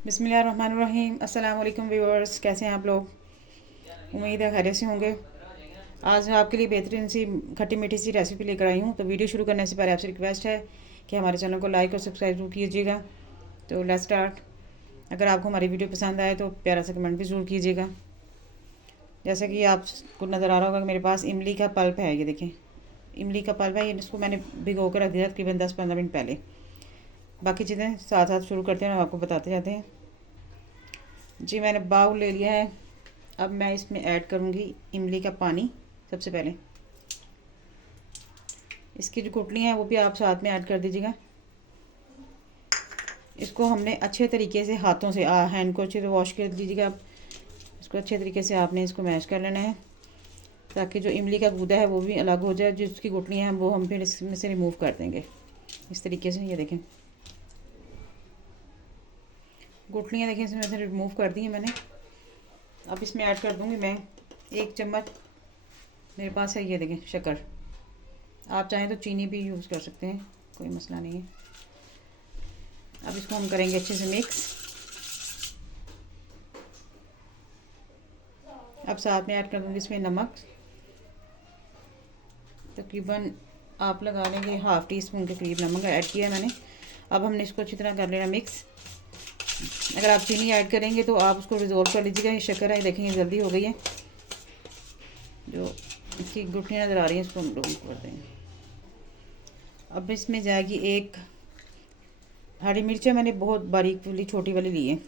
बिस्मिल्लाहिर्रहमानिर्रहीम। अस्सलाम वालेकुम व्यूअर्स, कैसे हैं आप लोग? उम्मीद है खैरियत से होंगे। आज मैं आपके लिए बेहतरीन सी खट्टी मीठी सी रेसिपी लेकर आई हूँ। तो वीडियो शुरू करने से पहले आपसे रिक्वेस्ट है कि हमारे चैनल को लाइक और सब्सक्राइब जरूर कीजिएगा। तो लेट्स स्टार्ट। अगर आपको हमारी वीडियो पसंद आए तो प्यारा सा कमेंट भी ज़रूर कीजिएगा। जैसा कि आपको नज़र आ रहा होगा, मेरे पास इमली का पल्प है। ये देखें, इमली का पल्प है। ये इसको मैंने भिगो कर रख दिया तकरीबन 10-15 मिनट पहले। बाकी चीज़ें साथ साथ शुरू करते हैं, हम आपको बताते जाते हैं। जी, मैंने बाउल ले लिया है। अब मैं इसमें ऐड करूँगी इमली का पानी। सबसे पहले इसकी जो गुठली हैं वो भी आप साथ में ऐड कर दीजिएगा। इसको हमने अच्छे तरीके से हाथों से हैंड को अच्छे से वॉश कर दीजिएगा। अब इसको अच्छे तरीके से आपने इसको मैश कर लेना है, ताकि जो इमली का गूदा है वो भी अलग हो जाए। जो उसकी गुठलियाँ हैं वो हम फिर इसमें से रिमूव कर देंगे इस तरीके से। ये देखें, गुठलियाँ देखें इसमें से रिमूव कर दी हैं मैंने। अब इसमें ऐड कर दूँगी मैं 1 चम्मच, मेरे पास है ये देखें शक्कर। आप चाहें तो चीनी भी यूज़ कर सकते हैं, कोई मसला नहीं है। अब इसको हम करेंगे अच्छे से मिक्स। अब साथ में ऐड कर दूँगी इसमें नमक। तकरीबन आप लगा लेंगे ½ टी स्पून के करीब नमक ऐड किया है मैंने। अब हमने इसको अच्छी तरह कर लेना मिक्स। अगर आप चीनी ऐड करेंगे तो आप उसको डिज़ोल्व कर लीजिएगा। ये शक्कर है, देखेंगे जल्दी हो गई है। जो इसकी गुठलियाँ नज़र आ रही हैं इसको हम रिमूव कर देंगे। अब इसमें जाएगी 1 हरी मिर्चें, मैंने बहुत बारीक वाली छोटी वाली ली है।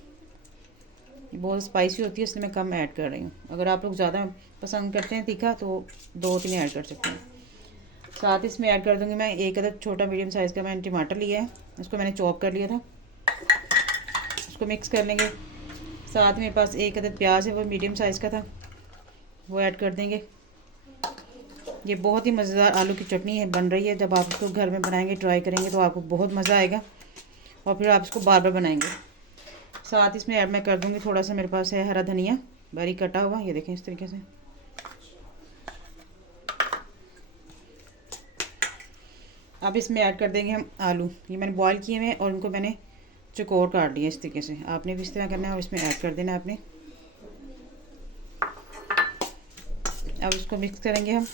बहुत स्पाइसी होती है इसलिए मैं कम ऐड कर रही हूँ। अगर आप लोग ज़्यादा पसंद करते हैं तीखा तो 2-3 ऐड कर सकते हैं। साथ इसमें ऐड कर दूँगी मैं 1 अदद छोटा मीडियम साइज़ का मैंने टमाटर लिया है। इसको मैंने चॉप कर लिया था। इसको मिक्स कर लेंगे। साथ मेरे पास 1 अदद प्याज है, वो मीडियम साइज़ का था, वो ऐड कर देंगे। ये बहुत ही मज़ेदार आलू की चटनी है बन रही है। जब आप इसको घर में बनाएंगे, ट्राई करेंगे तो आपको बहुत मज़ा आएगा और फिर आप इसको बार बार बनाएंगे। साथ इसमें ऐड मैं कर दूँगी थोड़ा सा, मेरे पास है हरा धनिया बारीक कटा हुआ। ये देखें इस तरीके से। अब इसमें ऐड कर देंगे हम आलू। ये मैंने बॉईल किए हुए और इनको मैंने चौकोर काट लिया इस तरीके से। आपने भी इस तरह करना है और इसमें ऐड कर देना है आपने। अब इसको मिक्स करेंगे हम।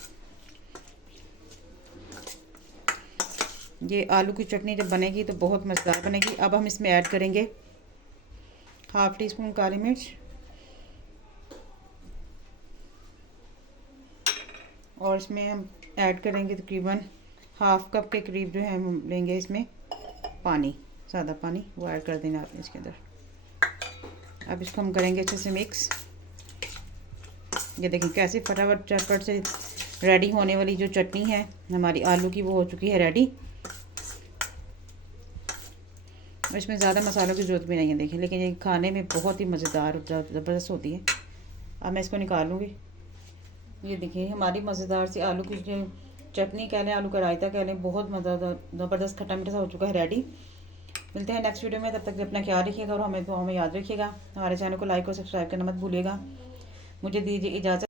ये आलू की चटनी जब बनेगी तो बहुत मज़ेदार बनेगी। अब हम इसमें ऐड करेंगे ½ टी स्पून काली मिर्च और इसमें हम ऐड करेंगे तकरीबन ½ कप के करीब जो है हम लेंगे इसमें पानी, सादा पानी, वो ऐड कर देना आपने इसके अंदर। अब इसको हम करेंगे अच्छे से मिक्स। ये देखें कैसे फटाफट चटपट से रेडी होने वाली जो चटनी है हमारी आलू की, वो हो चुकी है रेडी। इसमें ज़्यादा मसालों की ज़रूरत भी नहीं है देखें, लेकिन ये खाने में बहुत ही मज़ेदार और ज़बरदस्त होती है। अब मैं इसको निकालूँगी। ये देखिए हमारी मज़ेदार सी आलू की जो चटनी कह लें, आलू का रायता कह लें, बहुत मज़ेदार ज़बरदस्त खट्टा मीठा सा हो चुका है रेडी। मिलते हैं नेक्स्ट वीडियो में, तब तक अपना ख्याल रखिएगा और हमें याद रखिएगा। हमारे चैनल को लाइक और सब्सक्राइब करना मत भूलिएगा। मुझे दीजिए इजाज़त।